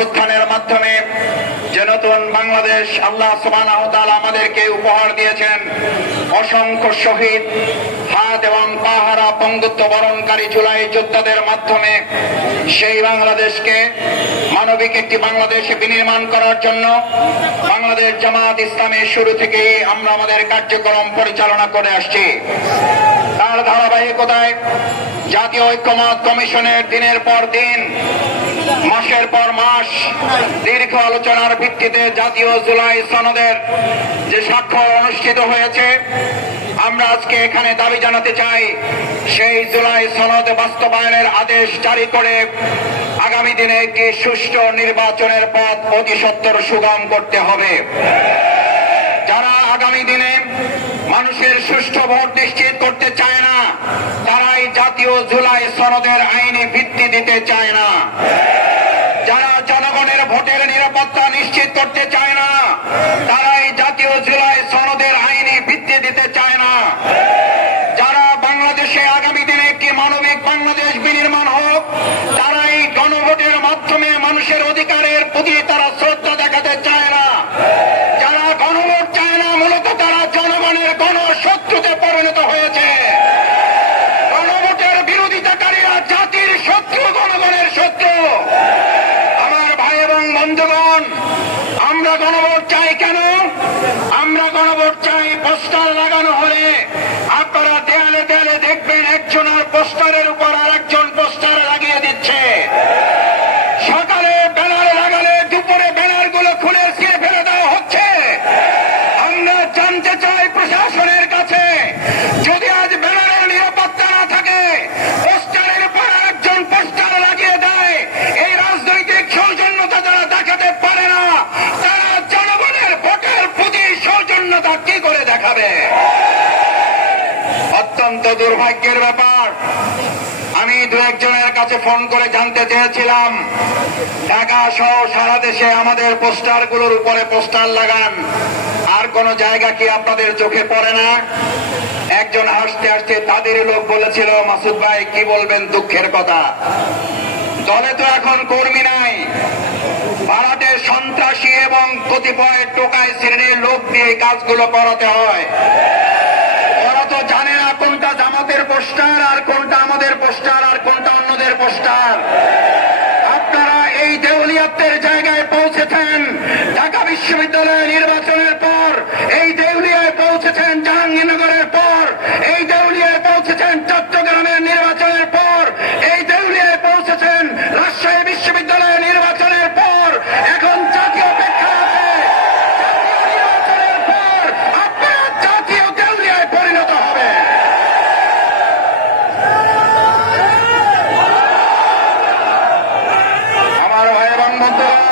অভ্যুত্থানের মাধ্যমে যে নতুন বাংলাদেশ আল্লাহ সুবহানাহু ওয়া তাআলা আমাদেরকে উপহার দিয়েছেন, অসংখ্য শহীদ, হাত এবং পা হারা বঙ্গত্ব বরণকারী জুলাই যোদ্ধাদের মাধ্যমে সেই বাংলাদেশকে মানবিক একটি বাংলাদেশে বিনির্মাণ করার জন্য বাংলাদেশ জামাত ইসলামের শুরু থেকেই আমরা আমাদের কার্যক্রম পরিচালনা করে আসছি। তার ধারাবাহিকতায় জাতীয় ঐক্যমত কমিশনের দিনের পর দিন, মাসের পর মাস দীর্ঘ আলোচনার ভিত্তিতে জাতীয় জুলাই সনদের যে স্বাক্ষর অনুষ্ঠিত হয়েছে, আমরা আজকে এখানে দাবি জানাতে চাই সেই জুলাই সনদ বাস্তবায়নের আদেশ জারি করে আগামী দিনে একটি সুষ্ঠু নির্বাচনের পথ অতি সত্বর সুগম করতে হবে। যারা আগামী দিনে মানুষের সুষ্ঠু ভোট নিশ্চিত করতে চায় না, তারাই জাতীয় জুলাই সনদের আইনি ভিত্তি দিতে চায় না। যারা জনগণের ভোটের নিরাপত্তা নিশ্চিত করতে চায় না, তারাই জাতীয় জুলাই সনদের আইনি ভিত্তি দিতে চায় না। যারা বাংলাদেশে আগামী দিনে একটি মানবিক বাংলাদেশ বিনির্মাণ হোক, তারাই গণভোটের মাধ্যমে মানুষের অধিকারের প্রতি তারা শ্রদ্ধা দেখাতে চায় না। যারা গণভোট চায় না, মূলত তারা জনগণের গণশত্রুতে পরিণত হয়েছে। গণভোটের বিরোধিতাকারীরা জাতির শত্রু, জনগণের শত্রু। আমার ভাই এবং বন্ধুগণ, আমরা গণভোট চাই কেন? আমরা গণভোট চাই পোস্টার লাগানো হলে আপনারা দেয়ালে দেয়ালে দেখবেন একজনের পোস্টারের উপর আরেকজন পোস্টার লাগিয়ে দিচ্ছে। সকালে ব্যানার লাগালে দুপুরে ব্যানার গুলো খুলে ছিঁড়ে ফেলে দেওয়া হচ্ছে। আমরা জানতে চাই প্রশাসনের কাছে, যদি আজ ব্যানারের নিরাপত্তা না থাকে, পোস্টারের উপর আরেকজন পোস্টার লাগিয়ে দেয়, এই রাজনৈতিক সৌজন্যতা যারা দেখাতে পারে না, তারা জনগণের ভোটের প্রতি সৌজন্যতা কি করে দেখাবে? অত্যন্ত দুর্ভাগ্যের ব্যাপার। আমি দু একজনের কাছে ফোন করে জানতে চেয়েছিলাম, ঢাকা সহ সারা দেশে আমাদের পোস্টারগুলোর উপরে পোস্টার লাগান, আর কোন জায়গা কি আপনাদের চোখে পড়ে না? একজন হাসতে হাসতে তাদের লোক বলেছিল, মাসুদ ভাই কি বলবেন দুঃখের কথা, দলে তো এখন কর্মী নাই, ভাড়াটে সন্ত্রাসী এবং কতিপয় টোকাই শ্রেণীর লোক দিয়ে কাজগুলো করাতে হয়। ওরা তো জানে না কোনটা জামাতের পোস্টার আর কোনটা আমাদের পোস্টার আর কোনটা অন্যদের পোস্টার। আপনারা এই দেউলিয়াতের জায়গায় পৌঁছেছেন ঢাকা বিশ্ববিদ্যালয়ের নির্বাচনের পর, এই দেউলিয়ায় পৌঁছেছেন জাহাঙ্গীরনগরের পর, এই দেউলিয়ায় পৌঁছেছেন চট্টগ্রামের নির্বাচনের পর, এই দেউলিয়ায় পৌঁছেছেন রাজশাহী বিশ্ববিদ্যালয়ের নির্বাচনের পর, এখন জাতীয় প্রেক্ষাপটে নির্বাচনের পর আপনারা জাতীয় দেউলিয়ায় পরিণত হবে। আমার ভাই এবং বন্ধুরা,